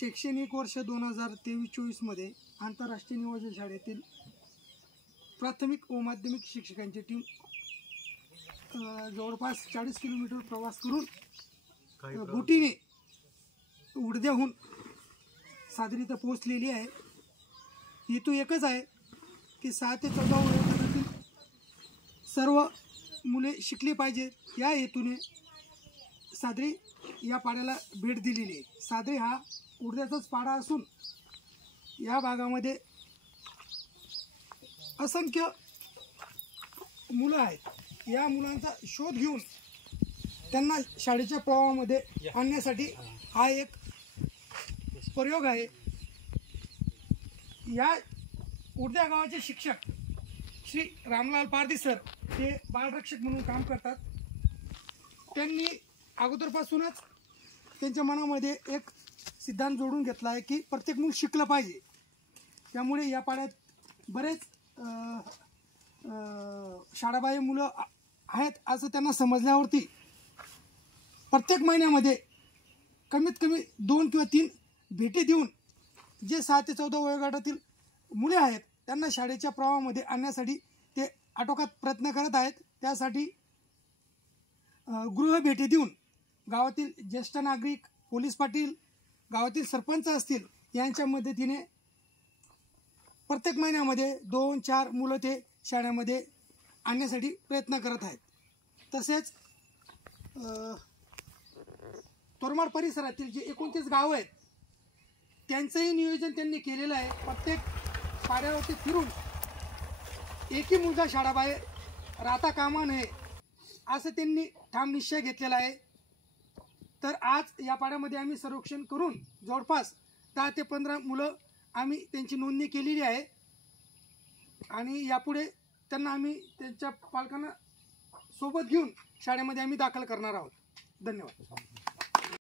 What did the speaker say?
शैक्षणिक वर्ष 2023-24 मध्ये आंतरराष्ट्रीय नियोजन शाळेतील प्राथमिक व माध्यमिक शिक्षकांची टीम जवळपास 40 किलोमीटर प्रवास करून बोटीने उडद्याहून सादरी इथं पोहोचलेली आहे। हेतू एकच आहे की 6 ते 14 वयोगटातील सर्व मुले शिकली पाहिजे, या हेतूने सादरी या पाड्याला भेट दिलेली आहे। सादरी हा उडद्याचाच पाडा असून या भागामध्ये असंख्य मुलं आहेत। या मुलांचा शोध घेऊन त्यांना शाळेच्या प्रवाहामध्ये आणण्यासाठी हा एक प्रयोग आहे। या उडद्या गावाचे शिक्षक श्री रामलाल पारधी सर ते बालरक्षक म्हणून काम करतात। त्यांनी अगोदरपासूनच त्यांच्या मनामध्ये एक सिद्धांत जोडून घेतला आहे की प्रत्येक मूल शिकलं पाहिजे। त्यामुळे या पाड्यात बरेच शाळाबाह्य मुलं आहेत असं त्यांना समजल्यावरती प्रत्येक महिन्यामध्ये कमीत कमी 2 किंवा 3 भेटी देऊन जे 6 ते 14 वयोगटातील मुले आहेत त्यांना शाळेच्या प्रवाहामध्ये आणण्यासाठी ते आटोकाट प्रयत्न करत आहेत। त्यासाठी गृह भेटी देऊन गावातील ज्येष्ठ नागरिक, पोलीस पाटील, गावातील सरपंच असतील यांच्या मदतीने प्रत्येक महिन्यामध्ये 2-4 मुलं ते शाळेमध्ये आणण्यासाठी प्रयत्न करत आहेत। तसेच तोरमाड परिसरातील जे 29 गावं आहेत त्यांचंही नियोजन त्यांनी केलेलं आहे। प्रत्येक पाड्यावरती फिरून एकही मुलगा शाळाबाहेर राहता कामा नये असं त्यांनी ठाम निश्चय घेतलेला आहे। तर आज या पाड्यामध्ये आम्ही सर्वेक्षण करून जवळपास 10 ते 15 मुलं आम्ही त्यांची नोंदणी केलेली आहे आणि यापुढे त्यांना आम्ही त्यांच्या पालकांना सोबत घेऊन शाळेमध्ये आम्ही दाखल करणार आहोत। धन्यवाद।